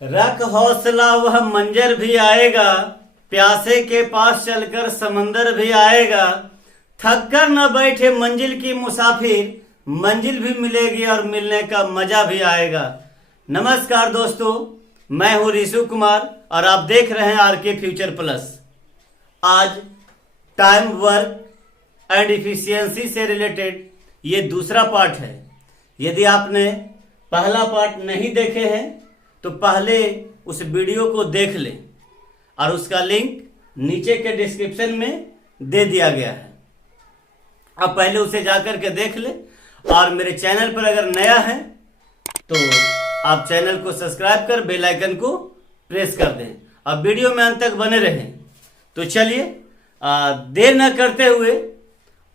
रख हौसला वह मंजर भी आएगा, प्यासे के पास चलकर समंदर भी आएगा। थक कर न बैठे मंजिल की मुसाफिर, मंजिल भी मिलेगी और मिलने का मजा भी आएगा। नमस्कार दोस्तों, मैं हूं ऋषु कुमार और आप देख रहे हैं आरके फ्यूचर प्लस। आज टाइम वर्क एंड इफिशियंसी से रिलेटेड ये दूसरा पार्ट है। यदि आपने पहला पार्ट नहीं देखे हैं तो पहले उस वीडियो को देख लें और उसका लिंक नीचे के डिस्क्रिप्शन में दे दिया गया है। आप पहले उसे जाकर के देख लें और मेरे चैनल पर अगर नया है तो आप चैनल को सब्सक्राइब कर बेल आइकन को प्रेस कर दें और वीडियो में अंत तक बने रहें। तो चलिए देर न करते हुए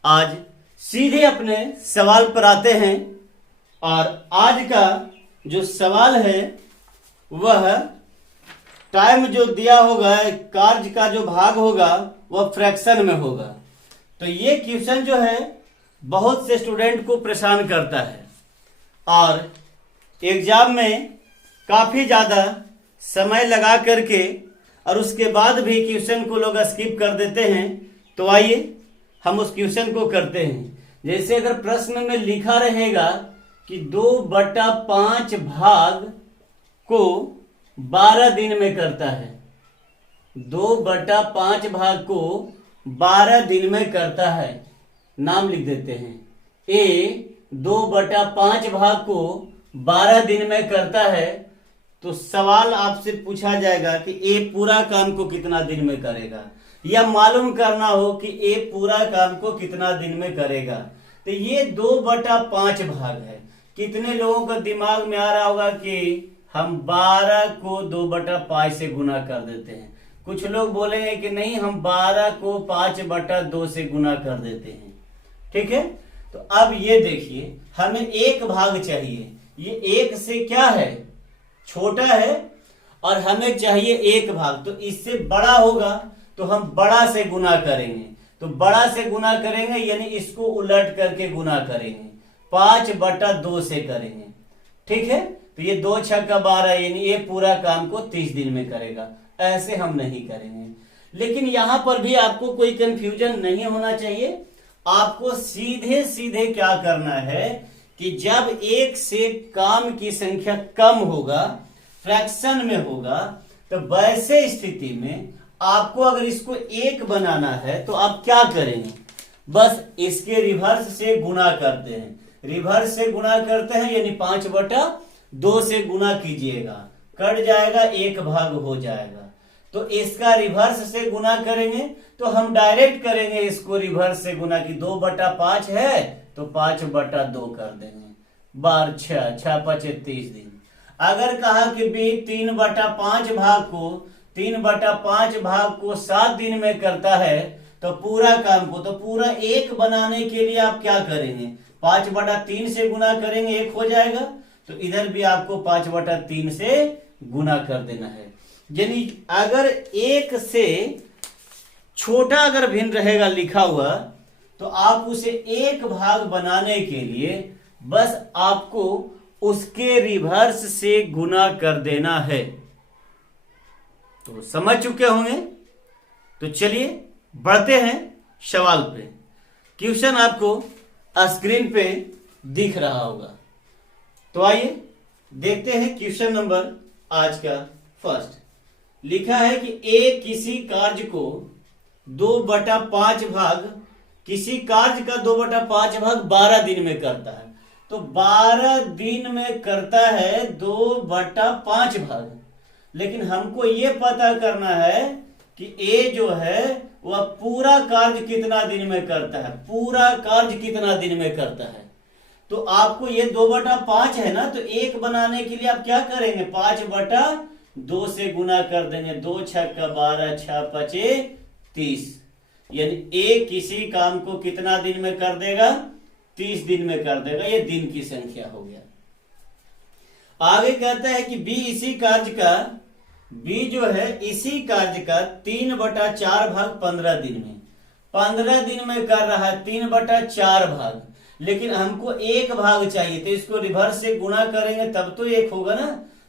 आज सीधे अपने सवाल पर आते हैं। और आज का जो सवाल है वह टाइम जो दिया होगा, कार्य का जो भाग होगा वह फ्रैक्शन में होगा। तो ये क्वेश्चन जो है बहुत से स्टूडेंट को परेशान करता है और एग्जाम में काफी ज्यादा समय लगा करके और उसके बाद भी क्वेश्चन को लोग स्किप कर देते हैं। तो आइए हम उस क्वेश्चन को करते हैं। जैसे अगर प्रश्न में लिखा रहेगा कि 2/5 भाग को 12 दिन में करता है, 2/5 भाग को 12 दिन में करता है। नाम लिख देते हैं। ए 2/5 भाग को 12 दिन में करता है। तो सवाल आपसे पूछा जाएगा कि ए पूरा काम को कितना दिन में करेगा, या मालूम करना हो कि ए पूरा काम को कितना दिन में करेगा। तो ये 2/5 भाग है। कितने लोगों का दिमाग में आ रहा होगा कि हम 12 को 2/5 से गुना कर देते हैं। कुछ लोग बोलेंगे कि नहीं, हम 12 को 5/2 से गुना कर देते हैं। ठीक है, तो अब ये देखिए, हमें एक भाग चाहिए। ये एक से क्या है, छोटा है, और हमें चाहिए एक भाग। तो इससे बड़ा होगा तो हम बड़ा से गुना करेंगे। तो बड़ा से गुना करेंगे यानी इसको उलट करके गुना करेंगे, 5/2 से करेंगे। ठीक है, तो ये 2 छक्का 12 यानी ये पूरा काम को 30 दिन में करेगा। ऐसे हम नहीं करेंगे। लेकिन यहां पर भी आपको कोई कंफ्यूजन नहीं होना चाहिए। आपको सीधे सीधे क्या करना है कि जब एक से काम की संख्या कम होगा, फ्रैक्शन में होगा, तो वैसे स्थिति में आपको अगर इसको 1 बनाना है तो आप क्या करेंगे, बस इसके रिवर्स से गुना करते हैं। रिवर्स से गुना करते हैं यानी 5/2 से गुना कीजिएगा, कट जाएगा, 1 भाग हो जाएगा। तो इसका रिवर्स से गुना करेंगे तो हम डायरेक्ट करेंगे इसको रिवर्स से गुना की 2/5 है तो 5/2 कर देंगे। 12 6 6 5 30 दिन। अगर कहा कि भी 3/5 भाग को 7 दिन में करता है तो पूरा काम को, तो पूरा 1 बनाने के लिए आप क्या करेंगे, 5/3 से गुना करेंगे, 1 हो जाएगा। तो इधर भी आपको 5/3 से गुना कर देना है। यानी अगर 1 से छोटा अगर भिन्न रहेगा लिखा हुआ तो आप उसे 1 भाग बनाने के लिए बस आपको उसके रिवर्स से गुना कर देना है। तो समझ चुके होंगे। तो चलिए बढ़ते हैं सवाल पे। क्वेश्चन आपको स्क्रीन पे दिख रहा होगा। तो आइए देखते हैं क्वेश्चन नंबर आज का फर्स्ट। लिखा है कि ए किसी कार्य को 2/5 भाग, किसी कार्य का 2/5 भाग 12 दिन में करता है। तो 12 दिन में करता है 2/5 भाग। लेकिन हमको ये पता करना है कि ए जो है वह पूरा कार्य कितना दिन में करता है, पूरा कार्य कितना दिन में करता है। तो आपको ये 2/5 है ना, तो 1 बनाने के लिए आप क्या करेंगे, 5/2 से गुना कर देंगे। 2 छक्का 12 6 5 30 यानी ए किसी काम को कितना दिन में कर देगा, 30 दिन में कर देगा। ये दिन की संख्या हो गया। आगे कहता है कि बी इसी कार्य का, बी जो है इसी कार्य का 3/4 भाग 15 दिन में, 15 दिन में कर रहा है 3/4 भाग। लेकिन हमको 1 भाग चाहिए तो इसको रिवर्स से गुणा करेंगे तब तो 1 होगा ना।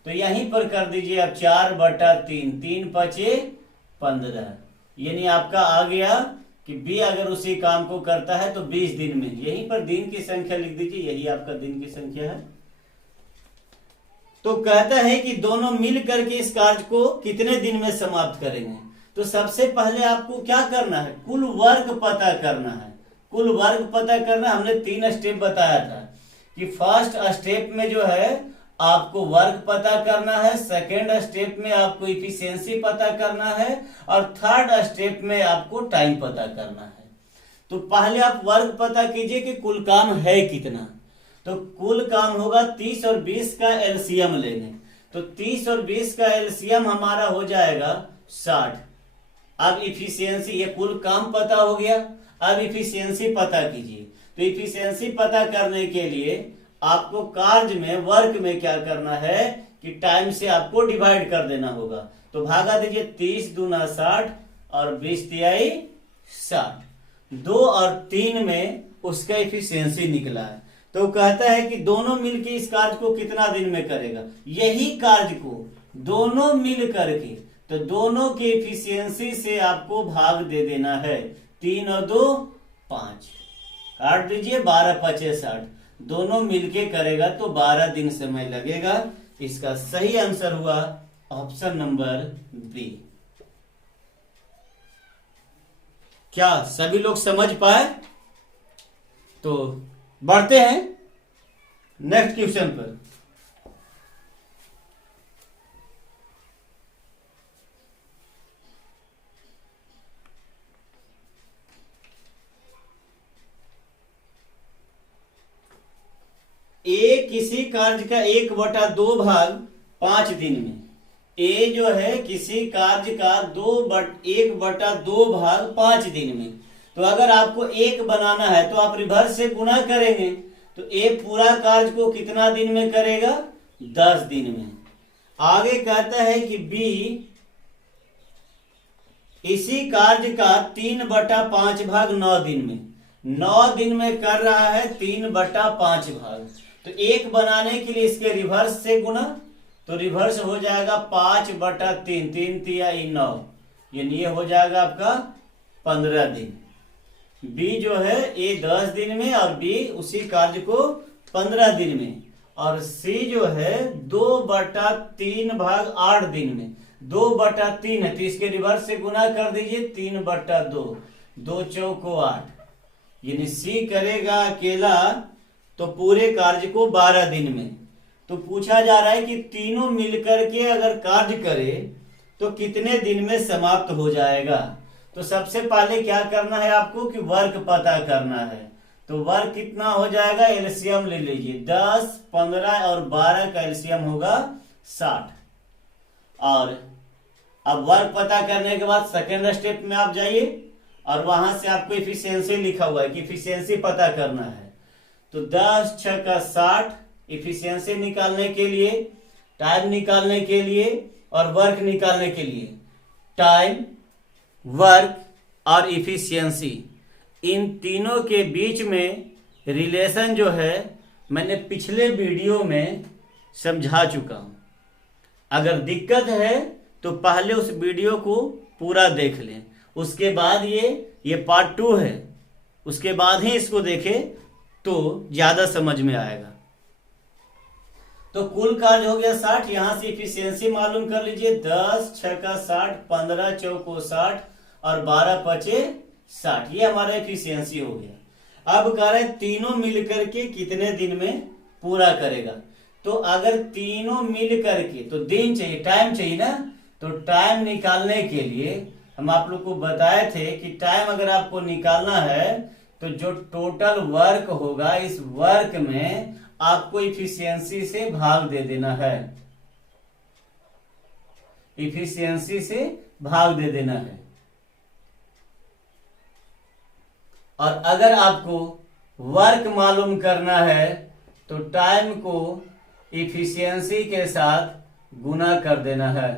तो तो यहीं पर कर दीजिए अब 4/3, 3×5 = 15। यानी आपका आ गया कि बी अगर उसी काम को करता है तो 20 दिन में। यहीं पर दिन की संख्या लिख दीजिए, यही आपका दिन की संख्या है। तो कहता है कि दोनों मिल करके इस कार्य को कितने दिन में समाप्त करेंगे। तो सबसे पहले आपको क्या करना है, कुल वर्क पता करना है। कुल वर्क पता करना, हमने 3 स्टेप बताया था कि फर्स्ट स्टेप में जो है आपको वर्क पता करना है, सेकेंड स्टेप में आपको इफिशियंसी पता करना है, और थर्ड स्टेप में आपको टाइम पता करना है। तो पहले आप वर्क पता कीजिए कि कुल काम है कितना। तो कुल काम होगा 30 और 20 का एलसीएम लेंगे। तो 30 और 20 का एलसीएम हमारा हो जाएगा 60। अब इफिशियंसी, ये कुल काम पता हो गया, अब इफिशियंसी पता कीजिए। तो इफिशियंसी पता करने के लिए आपको कार्य में, वर्क में क्या करना है कि टाइम से आपको डिवाइड कर देना होगा। तो भागा दीजिए, 30 दूना 60 और 20 तिहाई 60। 2 और 3 में उसका इफिशियंसी निकला है। तो कहता है कि दोनों मिलकर इस कार्य को कितना दिन में करेगा। यही कार्य को दोनों मिल करके, तो दोनों के इफिशियंसी से आपको भाग दे देना है। 3 और 2 5, काट दीजिए, 12×5 = 60। दोनों मिलके करेगा तो 12 दिन समय लगेगा। इसका सही आंसर हुआ ऑप्शन नंबर बी। क्या सभी लोग समझ पाए? तो बढ़ते हैं नेक्स्ट क्वेश्चन पर। ए किसी कार्य का 1/2 भाग 5 दिन में। ए जो है किसी कार्य का 1/2 भाग 5 दिन में। तो अगर आपको 1 बनाना है तो आप रिवर्स से गुना करेंगे। तो ए पूरा कार्य को कितना दिन में करेगा, 10 दिन में। आगे कहता है कि बी इसी कार्य का 3/5 भाग 9 दिन में। 9 दिन में कर रहा है 3/5 भाग। तो 1 बनाने के लिए इसके रिवर्स से गुना, तो रिवर्स हो जाएगा 5/3, 3 तिहाई 9, यानी ये हो जाएगा आपका 15 दिन। बी जो है ए 10 दिन में और बी उसी कार्य को 15 दिन में। और सी जो है 2/3 भाग 8 दिन में। 2/3 है तो इसके रिवर्स से गुना कर दीजिए, 3/2, 2 चौको 8, यानी सी करेगा अकेला तो पूरे कार्य को 12 दिन में। तो पूछा जा रहा है कि तीनों मिलकर के अगर कार्य करे तो कितने दिन में समाप्त हो जाएगा। तो सबसे पहले क्या करना है आपको कि वर्क पता करना है। तो वर्क कितना हो जाएगा, एलसीएम ले लीजिए, 10, 15 और 12 का एलसीएम होगा 60। और अब वर्क पता करने के बाद सेकेंड स्टेप में आप जाइए और वहां से आपको इफिशियंसी लिखा हुआ है कि इफिशियंसी पता करना है। तो 10 × 6 = 60। इफिशियंसी निकालने के लिए, टाइम निकालने के लिए और वर्क निकालने के लिए, टाइम, वर्क और इफिशियंसी, इन तीनों के बीच में रिलेशन जो है मैंने पिछले वीडियो में समझा चुका हूं। अगर दिक्कत है तो पहले उस वीडियो को पूरा देख लें, उसके बाद ये पार्ट 2 है, उसके बाद ही इसको देखें तो ज्यादा समझ में आएगा। तो कुल कार्य हो गया 60। यहां से इफिशियंसी मालूम कर लीजिए, 10 × 6 = 60, 15 चौको 60 और 12×5 = 60। ये हमारा इफिशियंसी हो गया। अब कह रहे हैं तीनों मिलकर के कितने दिन में पूरा करेगा। तो अगर तीनों मिल करके, तो दिन चाहिए, टाइम चाहिए ना। तो टाइम निकालने के लिए हम आप लोग को बताए थे कि टाइम अगर आपको निकालना है तो जो टोटल वर्क होगा, इस वर्क में आपको इफिशियंसी से भाग दे देना है। इफिशियंसी से भाग दे देना है। और अगर आपको वर्क मालूम करना है तो टाइम को इफिशियंसी के साथ गुना कर देना है।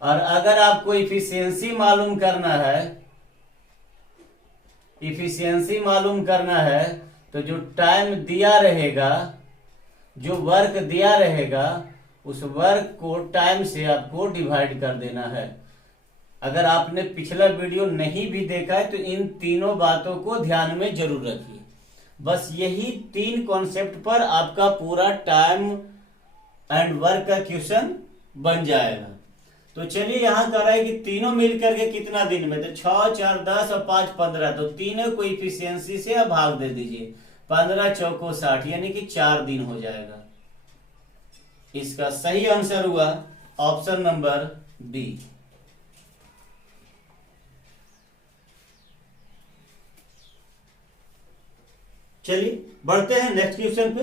और अगर आपको इफिशियंसी मालूम करना है, इफिशियंसी मालूम करना है तो जो टाइम दिया रहेगा जो वर्क दिया रहेगा उस वर्क को टाइम से आपको डिवाइड कर देना है। अगर आपने पिछला वीडियो नहीं भी देखा है तो इन तीनों बातों को ध्यान में जरूर रखिए। बस यही 3 कॉन्सेप्ट पर आपका पूरा टाइम एंड वर्क का क्वेश्चन बन जाएगा। तो चलिए यहां कह रहा है कि तीनों मिलकर के कितना दिन में, तो 6, 4, 10 और 5, 15, तो तीनों को इफिशियंसी से आप भाग दे दीजिए। 15 चौको 60 यानी कि 4 दिन हो जाएगा। इसका सही आंसर हुआ ऑप्शन नंबर बी। चलिए बढ़ते हैं नेक्स्ट क्वेश्चन पे।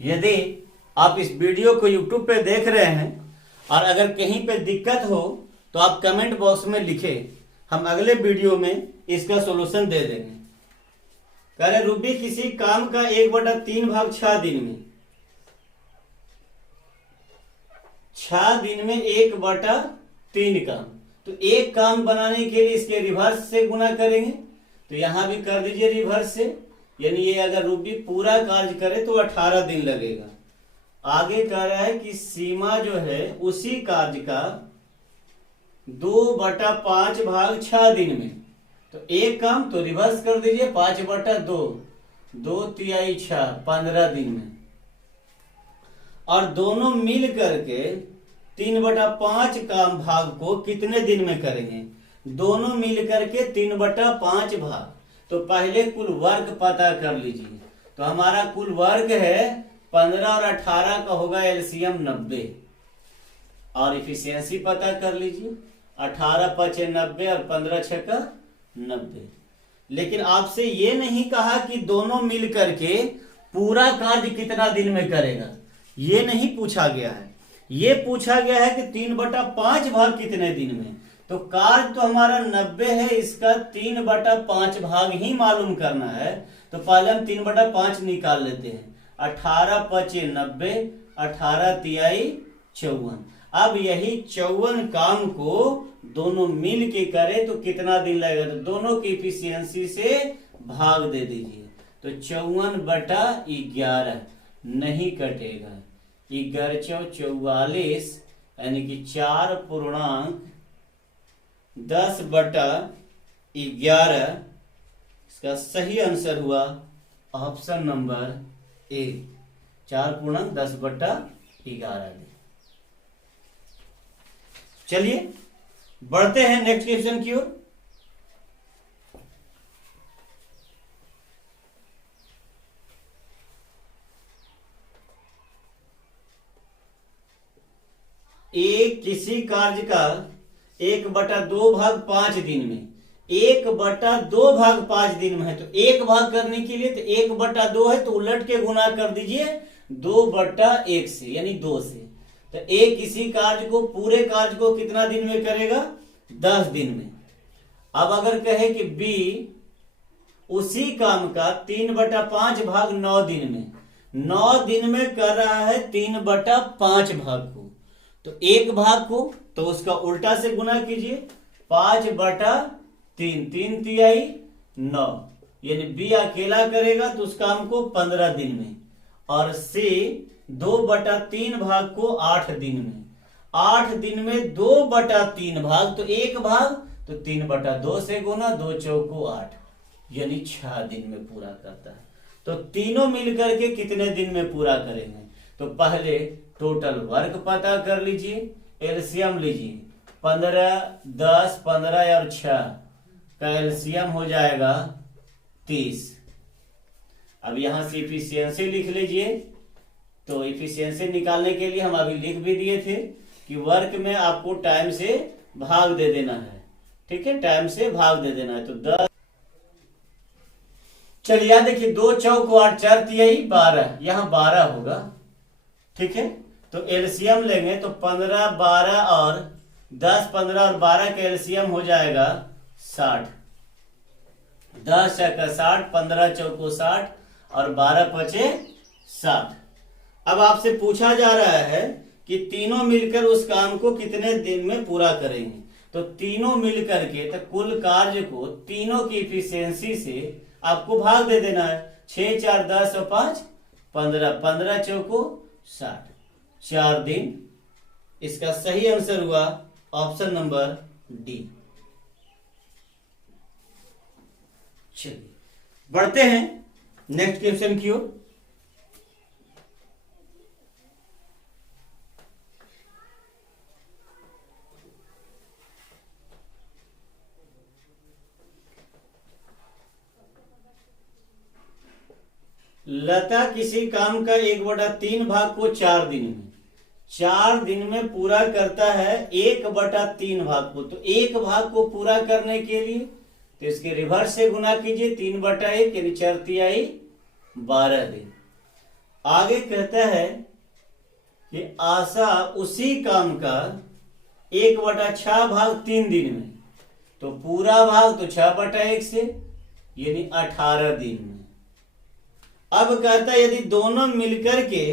यदि आप इस वीडियो को YouTube पे देख रहे हैं और अगर कहीं पे दिक्कत हो तो आप कमेंट बॉक्स में लिखें, हम अगले वीडियो में इसका सॉल्यूशन दे देंगे। कह रहे रूबी किसी काम का 1/3 भाग 6 दिन में, 6 दिन में 1/3 काम, तो एक काम बनाने के लिए इसके रिवर्स से गुना करेंगे। तो यहां भी कर दीजिए रिवर्स से, यानी ये अगर रूबी पूरा कार्य करे तो 18 दिन लगेगा। आगे कह रहा है कि सीमा जो है उसी कार्य का 2/5 भाग 6 दिन में, तो एक काम तो रिवर्स कर दीजिए 5/2, 2 तिहाई 6, 15 दिन में। और दोनों मिल करके 3/5 काम भाग को कितने दिन में करेंगे? दोनों मिल करके 3/5 भाग। तो पहले कुल वर्क पता कर लीजिए। तो हमारा कुल वर्क है 15 और 18 का होगा एलसीएम 90, और इफिशियंसी पता कर लीजिए। 18 5 90 और 15 6 का 90। लेकिन आपसे ये नहीं कहा कि दोनों मिल करके पूरा कार्य कितना दिन में करेगा, ये नहीं पूछा गया है। ये पूछा गया है कि 3/5 भाग कितने दिन में। तो कार्य तो हमारा 90 है, इसका 3/5 भाग ही मालूम करना है। तो पहले हम 3/5 निकाल लेते हैं। 18 5 90, 18 तिहाई 54। अब यही 54 काम को दोनों मिल के करे तो कितना दिन लगेगा? तो दोनों की इफिशियंसी से भाग दे दीजिए। तो 54/11 नहीं कटेगा। 11×4 = 44, यानी कि 4.10/11। इसका सही आंसर हुआ ऑप्शन नंबर ए, 4.10/11। चलिए बढ़ते हैं नेक्स्ट क्वेश्चन की ओर। किसी कार्य का 1/2 भाग 5 दिन में, 1/2 भाग 5 दिन में है। तो एक भाग करने के लिए तो 1/2 है, तो उलट के गुना कर दीजिए 2/1 से, यानी 2 से। तो एक किसी कार्य को, पूरे कार्य को कितना दिन में करेगा? 10 दिन में। अब अगर कहे कि बी उसी काम का 3/5 भाग 9 दिन में, 9 दिन में कर रहा है 3/5 भाग को, तो एक भाग को तो उसका उल्टा से गुना कीजिए 5/3, 3 तिहाई 9, यानी बी अकेला करेगा तो उस काम को 15 दिन में। और सी 2/3 भाग को 8 दिन में, 8 दिन में 2/3 भाग, तो एक भाग तो 3/2 से गुना, 2 चौको 8, यानी 6 दिन में पूरा करता है। तो तीनों मिलकर के कितने दिन में पूरा करेंगे? तो पहले टोटल वर्क पता कर लीजिए, एलसीएम लीजिए। 15 10 15 और 6 का एलसीएम हो जाएगा 30। अब यहां से इफिशियंसी लिख लीजिए। तो इफिशियंसी निकालने के लिए हम अभी लिख भी दिए थे कि वर्क में आपको टाइम से भाग दे देना है। ठीक है, टाइम से भाग दे देना है। तो 10, चलिए यहां देखिए 2 चौको 8, 4 तिहाई 12, यहां 12 होगा। ठीक है, तो एलसीएम लेंगे तो 15 12 और 10, 15 और 12 का एलसीएम हो जाएगा 60। 10 का 60, 15 चौको 60 और 12 पचे 60। अब आपसे पूछा जा रहा है कि तीनों मिलकर उस काम को कितने दिन में पूरा करेंगे। तो तीनों मिलकर के तो कुल कार्य को तीनों की इफिशियंसी से आपको भाग दे देना है। 6 4 10 और 5 15, 15 चौको 60, 4 दिन। इसका सही आंसर हुआ ऑप्शन नंबर डी। चलिए बढ़ते हैं नेक्स्ट क्वेश्चन की ओर। लता किसी काम का 1/3 भाग को 4 दिन में पूरा करता है 1/3 भाग को। तो एक भाग को पूरा करने के लिए तो इसके रिवर्स से गुना कीजिए, 3/1 यानी 4 12 दिन। आगे कहता है कि आशा उसी काम का 1/6 भाग 3 दिन में, तो पूरा भाग तो 6/1 से यानी 18 दिन में। अब कहता है यदि दोनों मिलकर के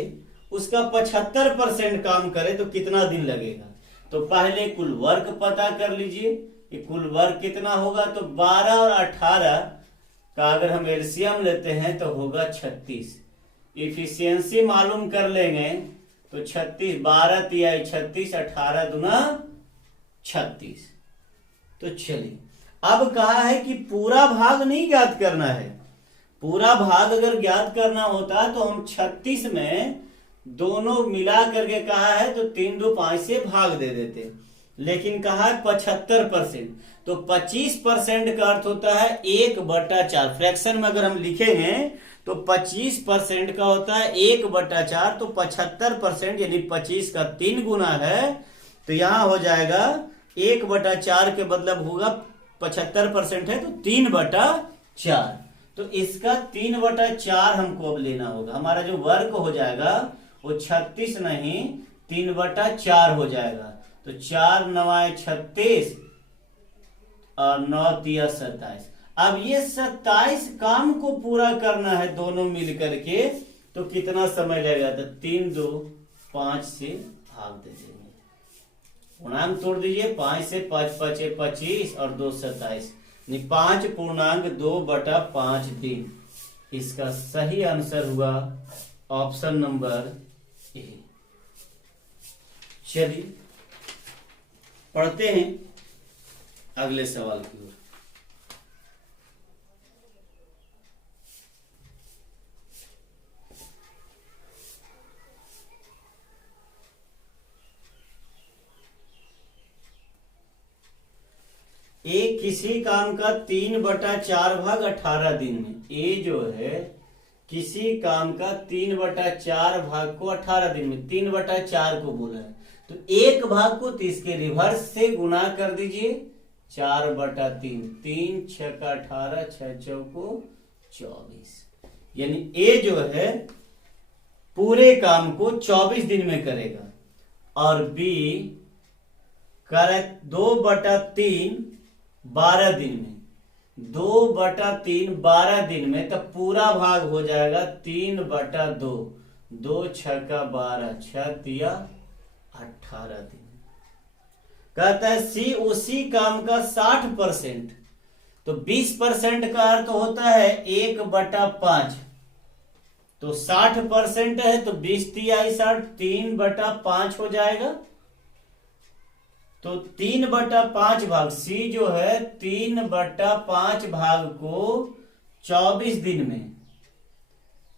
उसका 75% काम करे तो कितना दिन लगेगा। तो पहले कुल वर्क पता कर लीजिए कि कुल वर्क कितना होगा। तो 12 और 18 का अगर हम एलसीएम लेते हैं तो होगा 36। इफिशियंसी मालूम कर लेंगे तो 36, 12 तिहाई 36, 18 दूना 36। तो चलिए अब कहा है कि पूरा भाग नहीं ज्ञात करना है। पूरा भाग अगर ज्ञात करना होता तो हम 36 में दोनों मिला करके कहा है तो 3 2 5 से भाग दे देते, लेकिन कहा है 75%। तो 25% का अर्थ होता है 1/4। फ्रैक्शन में अगर हम लिखेंगे तो 25% का होता है 1/4। तो 75% यानी 25 का 3 गुना है, तो यहां हो जाएगा 1/4 के मतलब होगा 75% है तो 3/4। तो इसका 3/4 हमको अब लेना होगा। हमारा जो वर्क हो जाएगा वो 36 नहीं 3/4 हो जाएगा। तो 4 9 36 और 9 तिया 27। अब ये 27 काम को पूरा करना है दोनों मिलकर के, तो कितना समय लगेगा। तो 3 2 5 से भाग दे देंगे, पूर्णांक तोड़ दीजिए। 5 से 5 5 25 और 2 27, 5.2/5 दिन। इसका सही आंसर हुआ ऑप्शन नंबर ए। चलिए पढ़ते हैं अगले सवाल की ओर। ए किसी काम का 3/4 भाग 18 दिन में। ए जो है किसी काम का 3/4 भाग को 18 दिन में 3/4 को बोला है, तो एक भाग को तो इसके रिवर्स से गुना कर दीजिए 4/3। 3 6 का 18, 6 चौको 24। यानी ए जो है पूरे काम को 24 दिन में करेगा, और बी करे 2/3 12 दिन में। 2/3 12 दिन में, तब पूरा भाग हो जाएगा 3/2। 2 6 का 12, 6 तिया 18 दिन। कहता है सी उसी काम का 60%। तो 20% का अर्थ होता है 1/5। तो 60% है तो 20 तिया 60, 3/5 हो जाएगा। तो 3/5 भाग सी जो है 3/5 भाग को 24 दिन में।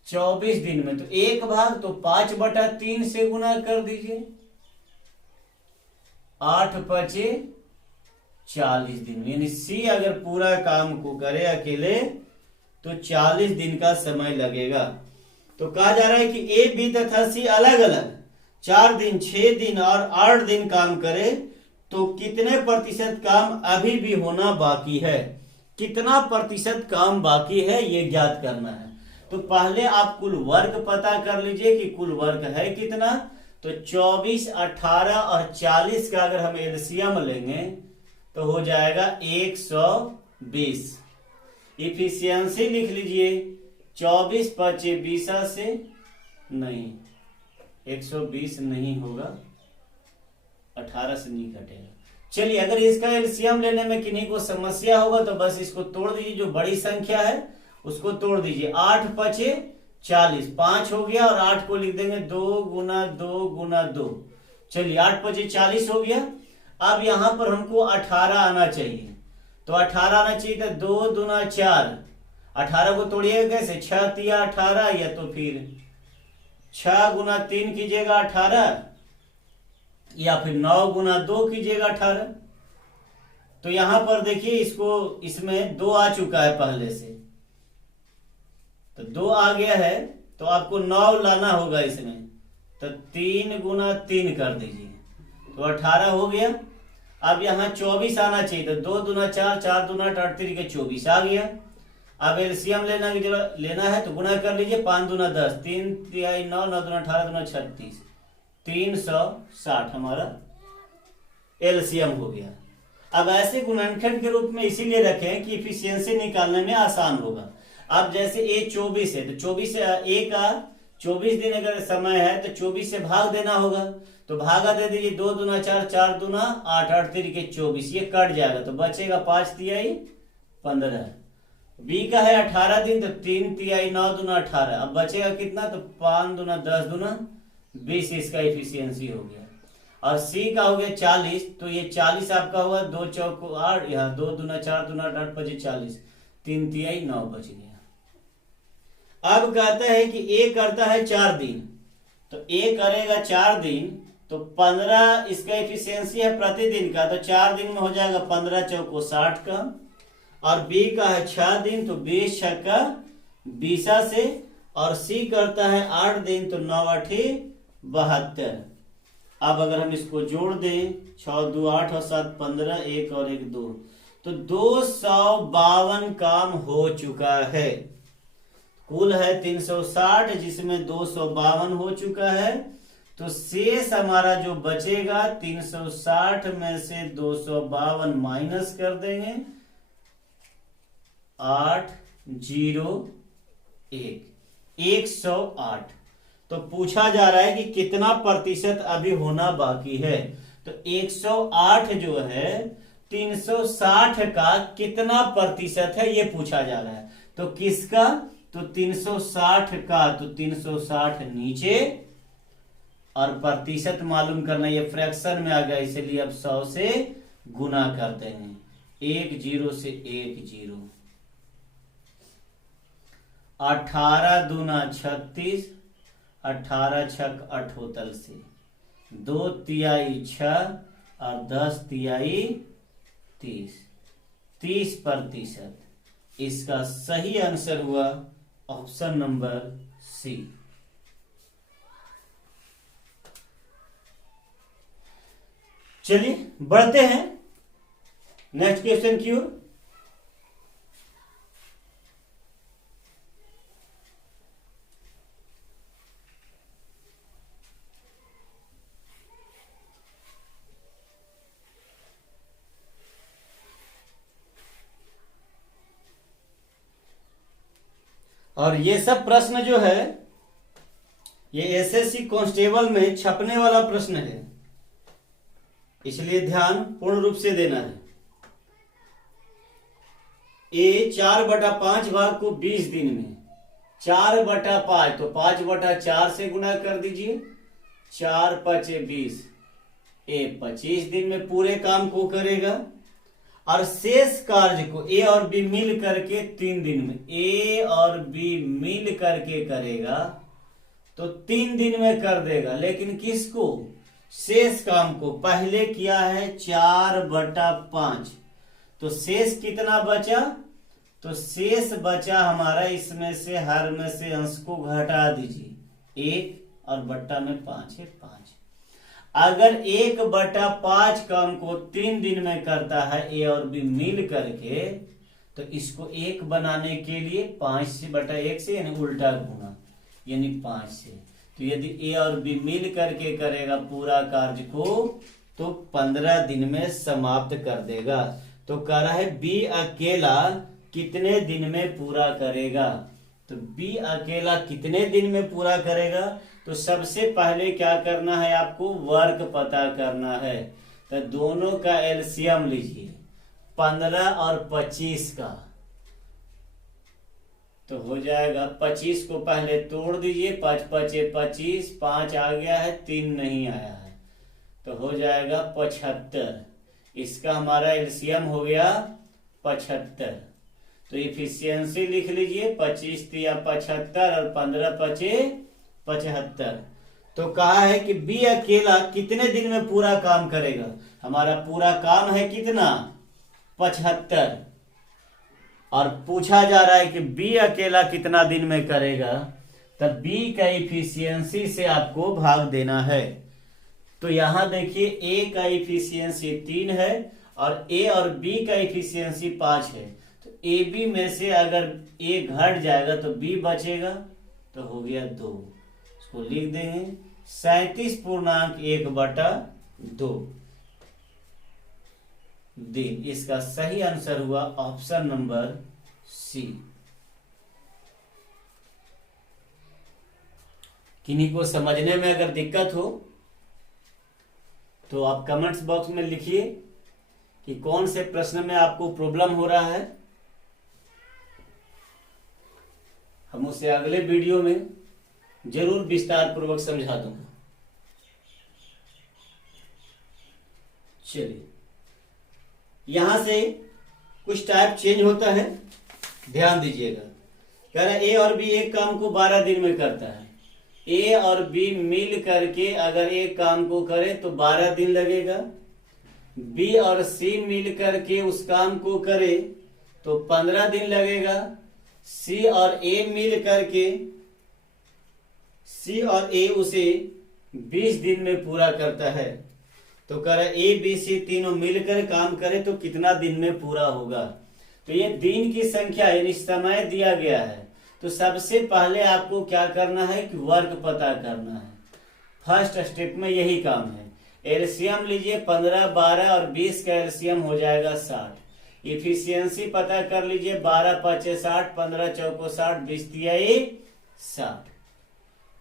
24 दिन में तो एक भाग तो 5/3 से गुना कर दीजिए। 8 5 40 दिन। यानी सी अगर पूरा काम को करे अकेले तो 40 दिन का समय लगेगा। तो कहा जा रहा है कि ए बी तथा सी अलग अलग 4 दिन 6 दिन और 8 दिन काम करे तो कितने प्रतिशत काम अभी भी होना बाकी है। कितना प्रतिशत काम बाकी है ये ज्ञात करना है। तो पहले आप कुल वर्क पता कर लीजिए कि कुल वर्क है कितना। तो 24 18 और 40 का अगर हम एलसीएम लेंगे तो हो जाएगा 120। इफिशियंसी लिख लीजिए 24 5 20 से नहीं 120 नहीं होगा, 18 से नहीं घटेगा। चलिए अगर इसका एलसीएम लेने में किन्हीं को समस्या होगा तो बस इसको तोड़ दीजिए, जो बड़ी संख्या है उसको तोड़ दीजिए। 8 पचे 40, 5 हो गया और 8 को लिख देंगे 2 गुना 2 गुना 2। चलिए 8 पचे 40 हो गया। अब यहां पर हमको 18 आना चाहिए, तो 18 आना चाहिए तो 2 दूना 4। 18 को तोड़िएगा कैसे, 6 तिया 18, या तो फिर 6 गुना 3 कीजिएगा 18, या फिर 9 गुना 2 कीजिएगा 18। तो यहां पर देखिए इसको, इसमें 2 आ चुका है पहले से, तो 2 आ गया है, तो आपको 9 लाना होगा इसमें, तो 3 गुना 3 कर दीजिए, तो 18 हो गया। अब यहाँ 24 आना चाहिए, तो 2 दूना 4, 4 दूना 8, 3 के 24 आ गया। अब एलसीएम लेना है तो गुना कर लीजिए, 5 दूना 10, 3 तिहाई 9, 9 दूना 18, दूना 36, 360 हमारा एलसीएम हो गया। अब ऐसे गुणनखंड के रूप में इसीलिए रखें कि इफिशियंसी निकालने में आसान होगा। अब जैसे ए 24 है, तो 24 ए का 24 दिन अगर समय है तो 24 से भाग देना होगा, तो भागा दे दीजिए, 2 दूना 4, 4 दूना 8, 8 3 के 24, ये कट जाएगा तो बचेगा 5 तिहाई 15। बी का है 18 दिन, तो 3 तिहाई 9 दूना 18, अब बचेगा कितना, तो 5 दूना 10 दूना 20, इसका इफिशियंसी हो गया। और सी का हो गया 40, तो ये 40 आपका हुआ 2 चौको 8, यहाँ 2 दूना 4 दूना 8 पचे 40, 3 तिहाई 9 बच गया। अब कहता है कि ए करता है 4 दिन, तो ए करेगा 4 दिन, तो 15 इसका इफिशियंसी है प्रतिदिन का, तो 4 दिन में हो जाएगा 15 चौको 60 का। और बी का है 6 दिन, तो 20 छक्का 20 से। और सी करता है 8 दिन, तो 9 8 72। अब अगर हम इसको जोड़ दें, 6 2 8 और 7 15, 1 और 1 2, तो 252 काम हो चुका है। कुल है 360, जिसमें 252 हो चुका है, तो शेष हमारा जो बचेगा 360 में से 252 माइनस कर देंगे, 8 0 1, 108। तो पूछा जा रहा है कि कितना प्रतिशत अभी होना बाकी है, तो 108 जो है 360 का कितना प्रतिशत है ये पूछा जा रहा है। तो किसका, तो 360 का, तो 360 नीचे, और प्रतिशत मालूम करना, ये फ्रैक्शन में आ गया इसलिए अब 100 से गुना कर देंगे, 1 0 से 1 0, 18 दूना 36, 18 छक 78 से 2 तिहाई 6 और 10 तिहाई 30, 30%। इसका सही आंसर हुआ ऑप्शन नंबर सी। चलिए बढ़ते हैं नेक्स्ट क्वेश्चन की ओर। और ये सब प्रश्न जो है ये एसएससी कांस्टेबल में छपने वाला प्रश्न है, इसलिए ध्यान पूर्ण रूप से देना है। ए 4/5 भाग को 20 दिन में, 4/5 तो 5/4 से गुना कर दीजिए, 4 5 20, ए 25 दिन में पूरे काम को करेगा। और शेष कार्य को ए और बी मिल करके 3 दिन में, ए और बी मिल करके करेगा तो 3 दिन में कर देगा। लेकिन किसको, शेष काम को पहले किया है 4/5, तो शेष कितना बचा, तो शेष बचा हमारा, इसमें से हर में से अंश को घटा दीजिए, 1 और बट्टा में 5 है 5। अगर 1/5 काम को 3 दिन में करता है ए और बी मिल करके, तो इसको 1 बनाने के लिए 5/1 से यानी उल्टा गुना, यानी 5 से। तो यदि ए और बी मिल करके करेगा पूरा कार्य को तो 15 दिन में समाप्त कर देगा। तो कह रहा है बी अकेला कितने दिन में पूरा करेगा, तो बी अकेला कितने दिन में पूरा करेगा। तो सबसे पहले क्या करना है, आपको वर्क पता करना है। तो दोनों का एलसीएम लीजिए, 15 और 25 का, तो हो जाएगा 25 को पहले तोड़ दीजिए, 5 पचे 25, 5 आ गया है, 3 नहीं आया है, तो हो जाएगा 75। इसका हमारा एलसीएम हो गया 75। तो इफिशियंसी लिख लीजिए, 25 तिया 75 और 15 पचे 75। तो कहा है कि बी अकेला कितने दिन में पूरा काम करेगा। हमारा पूरा काम है कितना, 75, और पूछा जा रहा है कि बी अकेला कितना दिन में करेगा। तब बी का इफिशियंसी से आपको भाग देना है। तो यहां देखिए ए का इफिशियंसी 3 है और ए और बी का इफिशियंसी 5 है। तो ए बी में से अगर ए घट जाएगा तो बी बचेगा, तो हो गया 2। इसको लिख देंगे 37.1/2 दिन। इसका सही आंसर हुआ ऑप्शन नंबर सी। किन्हीं को समझने में अगर दिक्कत हो तो आप कमेंट्स बॉक्स में लिखिए कि कौन से प्रश्न में आपको प्रॉब्लम हो रहा है। हम उसे अगले वीडियो में जरूर विस्तार पूर्वक समझा दूंगा। चलिए, यहां से कुछ टाइप चेंज होता है, ध्यान दीजिएगा। कह रहा है ए और बी एक काम को 12 दिन में करता है। ए और बी मिल करके अगर एक काम को करे तो 12 दिन लगेगा। बी और सी मिल करके उस काम को करे तो 15 दिन लगेगा। सी और ए मिल करके उसे 20 दिन में पूरा करता है। तो कह रहा है ए बी सी तीनों मिलकर काम करे तो कितना दिन में पूरा होगा। तो ये दिन की संख्या यानी समय दिया गया है। तो सबसे पहले आपको क्या करना है कि वर्क पता करना है। फर्स्ट स्टेप में यही काम है। एलसीएम लीजिए, 15, 12 और 20 का एलसीएम हो जाएगा 60। इफिशियंसी पता कर लीजिए, 12 पचे 60, 15 चौको 60, 20 तिया 60।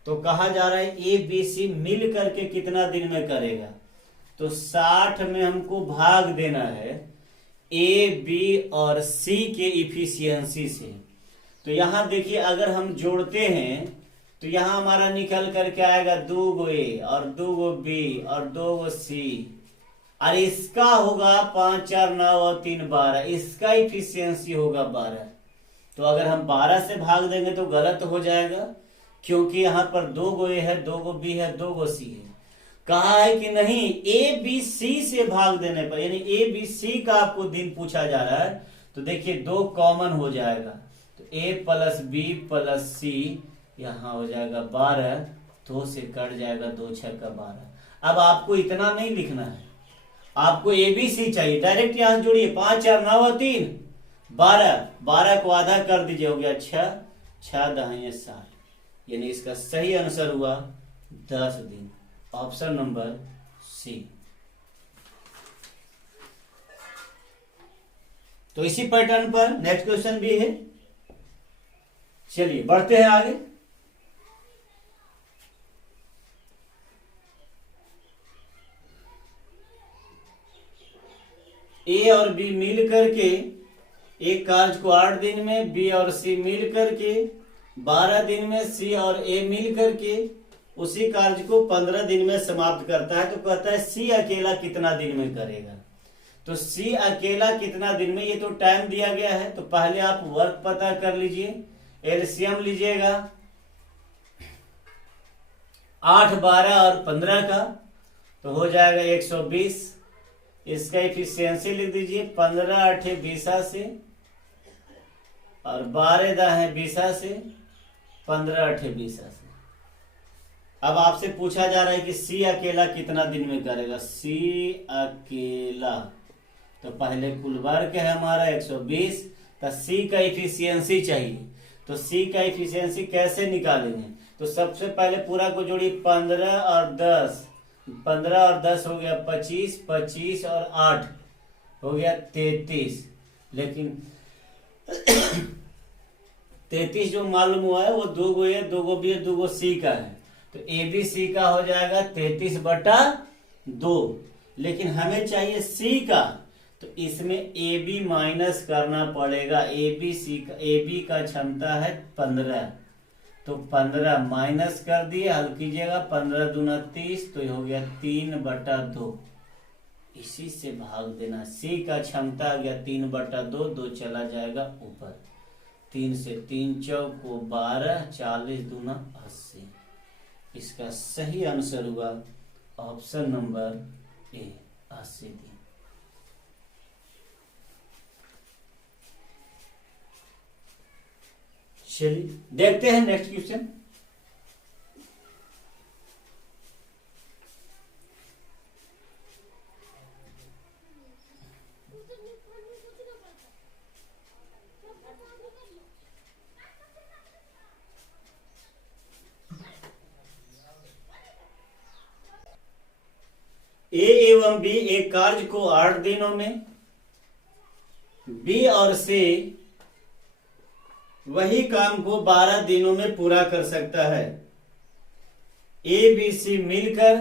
तो कहा जा रहा है ए बी सी मिल करके कितना दिन में करेगा। तो 60 में हमको भाग देना है ए बी और सी के इफिशियंसी से। तो यहां देखिए, अगर हम जोड़ते हैं तो यहां हमारा निकल करके आएगा 2 गो ए और 2 गो बी और 2 गो सी, और इसका होगा 5 4 9 और 3 12। इसका इफिशियंसी होगा 12। तो अगर हम 12 से भाग देंगे तो गलत हो जाएगा, क्योंकि यहां पर 2 गो ए है, 2 गो बी है, 2 गो सी है। कहा है कि नहीं, ए बी सी से भाग देने पर, यानी ए बी सी का आपको दिन पूछा जा रहा है। तो देखिए 2 कॉमन हो जाएगा, तो ए प्लस बी प्लस सी यहां हो जाएगा 12। 2 से कट जाएगा, 2 6 का 12। अब आपको इतना नहीं लिखना है, आपको ए बी सी चाहिए। डायरेक्ट यहां जोड़िए, 5 4 9 और 3 12। 12 को आधा कर दीजिए, हो गया 6 6 दहाई 60। यानी इसका सही आंसर हुआ 10 दिन, ऑप्शन नंबर सी। तो इसी पैटर्न पर नेक्स्ट क्वेश्चन भी है। चलिए बढ़ते हैं आगे। ए और बी मिल करके एक कार्य को 8 दिन में, बी और सी मिल करके 12 दिन में, सी और ए मिल करके उसी कार्य को 15 दिन में समाप्त करता है। तो कहता है सी अकेला कितना दिन में करेगा। तो सी अकेला कितना दिन में, ये तो टाइम दिया गया है। तो पहले आप वर्क पता कर लीजिए, एलसीएम लीजिएगा 8 12 और 15 का, तो हो जाएगा 120। इसका इफिशियंसी लिख दीजिए, 15 8 20 से और 12 दाएं 20 से, 15 8 20 से। अब आपसे पूछा जा रहा है कि सी अकेला कितना दिन में करेगा। सी अकेला, तो पहले कुल वर्ग है हमारा 120, तो सी का इफिशियंसी चाहिए। तो सी का इफिशियंसी कैसे निकालेंगे। तो सबसे पहले पूरा को जोड़िए, 15 और 10, 15 और 10 हो गया 25, 25 और 8 हो गया 33। लेकिन 33 जो मालूम हुआ है वो 2 गो ए 2 गो बी 2 गो सी का है। तो ए बी सी का हो जाएगा 33/2। लेकिन हमें चाहिए सी का, तो इसमें ए बी माइनस करना पड़ेगा। ए बी का क्षमता है 15, तो 15 माइनस कर दिए, हल कीजिएगा, 15 दूना 30, तो ये हो गया 3/2। इसी से भाग देना। सी का क्षमता आ गया 3/2, 2 चला जाएगा ऊपर, 3 से 3 चौको 12, 40 दूना 80। इसका सही आंसर हुआ ऑप्शन नंबर ए, 80 दिन। चलिए देखते हैं नेक्स्ट क्वेश्चन। ए एवं बी एक कार्य को 8 दिनों में, बी और सी वही काम को 12 दिनों में पूरा कर सकता है। ए बी सी मिलकर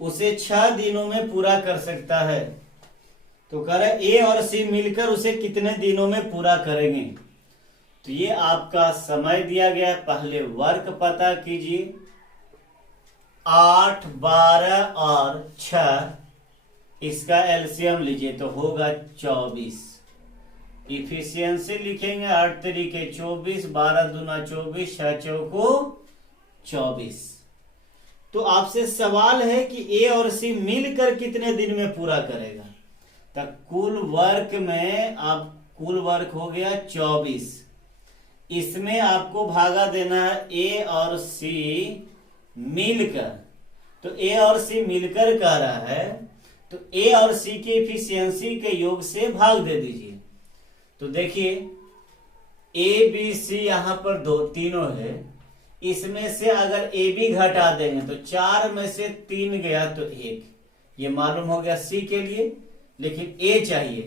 उसे 6 दिनों में पूरा कर सकता है। तो कह रहा है ए और सी मिलकर उसे कितने दिनों में पूरा करेंगे। तो ये आपका समय दिया गया है, पहले वर्क पता कीजिए। 8, 12 और 6, इसका एलसीएम लीजिए तो होगा 24। इफिशियंसी लिखेंगे 8 तरीके 24, 12 दूना 24, 6 चौको 24। तो आपसे सवाल है कि ए और सी मिलकर कितने दिन में पूरा करेगा। तो कुल वर्क हो गया 24। इसमें आपको भागा देना है ए और सी मिलकर। तो ए और सी मिलकर कह रहा है, तो ए और सी की एफिशिएंसी के योग से भाग दे दीजिए। तो देखिए ए बी सी यहां पर तीनों है। इसमें से अगर ए बी घटा देंगे तो 4 में से 3 गया तो 1, ये मालूम हो गया सी के लिए, लेकिन ए चाहिए।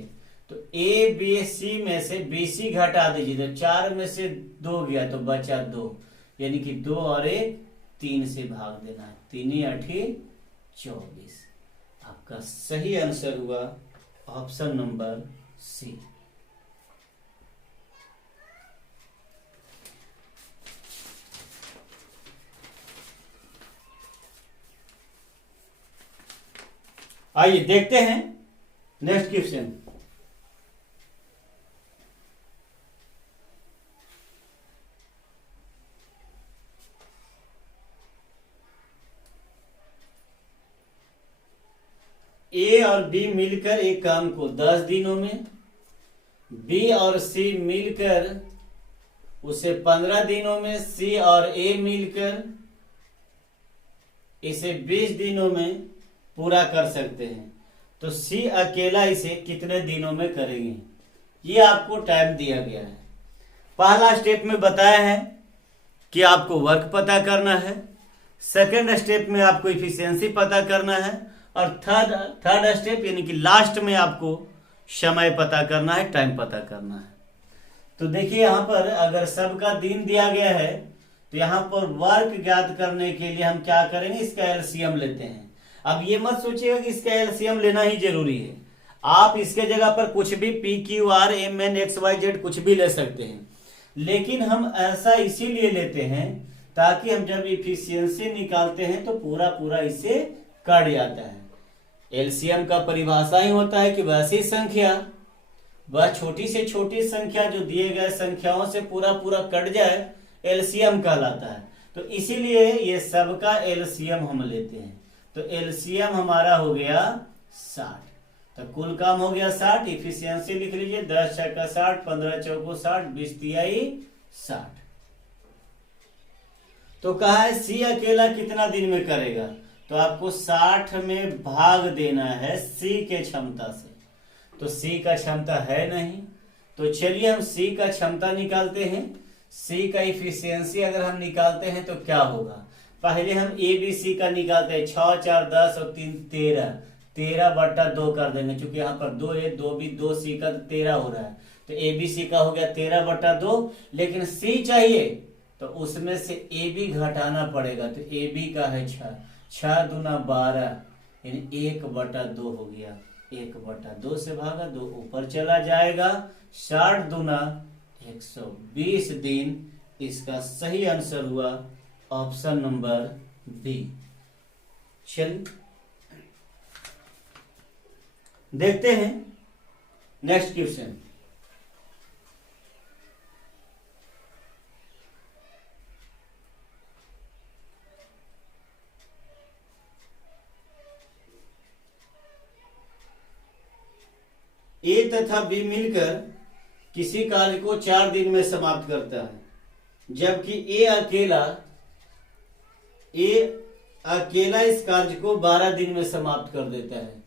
तो ए बी सी में से बी सी घटा दीजिए तो 4 में से 2 गया तो बचा 2, यानी कि 2 और 1 3 से भाग देना है। 3 8 24। आपका सही आंसर हुआ ऑप्शन नंबर सी। आइए देखते हैं नेक्स्ट क्वेश्चन। ए और बी मिलकर एक काम को 10 दिनों में, बी और सी मिलकर उसे 15 दिनों में, सी और ए मिलकर इसे 20 दिनों में पूरा कर सकते हैं। तो सी अकेला इसे कितने दिनों में करेंगे, ये आपको टाइम दिया गया है। पहला स्टेप में बताया है कि आपको वर्क पता करना है, सेकंड स्टेप में आपको इफिशियंसी पता करना है, और थर्ड स्टेप यानी कि लास्ट में आपको समय पता करना है, टाइम पता करना है। तो देखिए यहां पर अगर सबका दिन दिया गया है तो यहां पर वर्क ज्ञात करने के लिए हम क्या करेंगे, इसका एलसीएम लेते हैं। अब ये मत सोचिएगा कि इसका एलसीएम लेना ही जरूरी है, आप इसके जगह पर कुछ भी P Q R M N X Y Z कुछ भी ले सकते हैं, लेकिन हम ऐसा इसीलिए लेते हैं ताकि हम जब इफिशियंसी निकालते हैं तो पूरा इसे कट जाता है। एलसीएम का परिभाषा ही होता है कि वैसी संख्या, वह छोटी से छोटी संख्या जो दिए गए संख्याओं से पूरा कट जाए, एलसीएम कहलाता है। तो इसीलिए ये सबका एलसीएम हम लेते हैं। तो एलसीएम हमारा हो गया 60। तो कुल काम हो गया 60। इफिशियंसी लिख लीजिए 10 छक्का 60, 15 चौको 60, 20 तिहाई 60। तो कहा है सी अकेला कितना दिन में करेगा, तो आपको 60 में भाग देना है सी के क्षमता से। तो सी का क्षमता है नहीं, तो चलिए हम सी का क्षमता निकालते हैं। सी का इफिशियंसी अगर हम निकालते हैं तो क्या होगा, पहले हम ए बी सी का निकालते हैं। 6 4 10 और 3 13, 13/2 कर देंगे, क्योंकि यहाँ पर 2 है, 2 भी 2 सी का तो 13 हो रहा है। तो ए बी सी का हो गया 13/2, लेकिन सी चाहिए तो उसमें से ए बी घटाना पड़ेगा। तो ए बी का है 6, 6 दूना 12, यानी 1/2 हो गया। 1/2 से भागा 2 ऊपर चला जाएगा। 60 दूना 120 दिन। इसका सही आंसर हुआ ऑप्शन नंबर बी। चलिए देखते हैं नेक्स्ट क्वेश्चन। ए तथा बी मिलकर किसी कार्य को 4 दिन में समाप्त करता है, जबकि ए अकेला इस कार्य को 12 दिन में समाप्त कर देता है।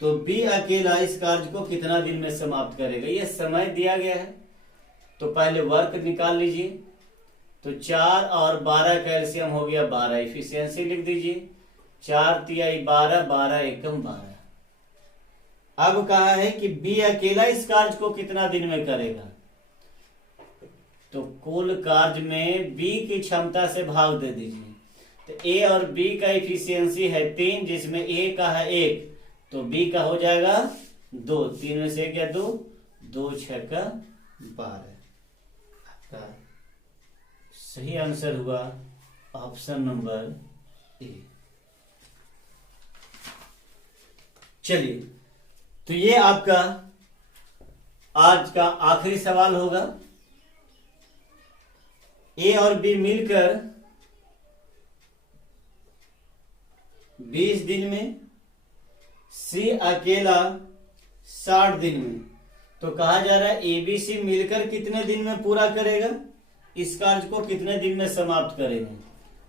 तो बी अकेला इस कार्य को कितना दिन में समाप्त करेगा? यह समय दिया गया है, तो पहले वर्क निकाल लीजिए। तो 4 और 12 का एलसीएम हो गया 12, इफिशियंसी लिख दीजिए। 4 तिहाई 12, 12 एकम 12। अब कहा है कि बी अकेला इस कार्य को कितना दिन में करेगा, तो कुल कार्य में बी की क्षमता से भाग दे दीजिए। तो ए और बी का इफिशियंसी है 3, जिसमें ए का है 1, तो बी का हो जाएगा 2। 3 में से क्या 2, 2 6 का 12। आपका सही आंसर हुआ ऑप्शन नंबर ए। चलिए, तो ये आपका आज का आखिरी सवाल होगा। ए और बी मिलकर 20 दिन में, सी अकेला 60 दिन में। तो कहा जा रहा है ए बी सी मिलकर कितने दिन में पूरा करेगा, इस कार्य को कितने दिन में समाप्त करेंगे।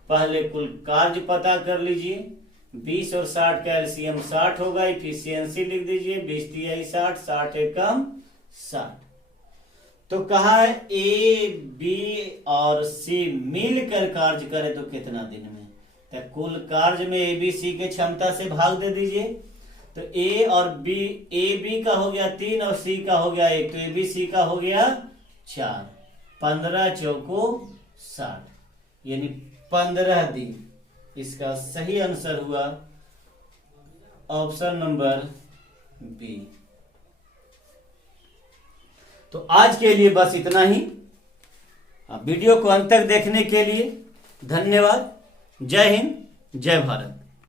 पहले कुल कार्य पता कर लीजिए। 20 और 60 का एलसीएम 60 होगा। इफिशियंसी लिख दीजिए 20 तिहाई 60, 60 एकम 60। तो कहा है ए बी और सी मिलकर कार्य करे तो कितना दिन में। तो कुल कार्य में ए बी सी के क्षमता से भाग दे दीजिए। तो ए और बी, ए बी का हो गया 3 और सी का हो गया 1, तो ए बी सी का हो गया 4। 15 चौको 60, यानी 15 दिन। इसका सही आंसर हुआ ऑप्शन नंबर बी। तो आज के लिए बस इतना ही। वीडियो को अंत तक देखने के लिए धन्यवाद। जय हिंद, जय भारत।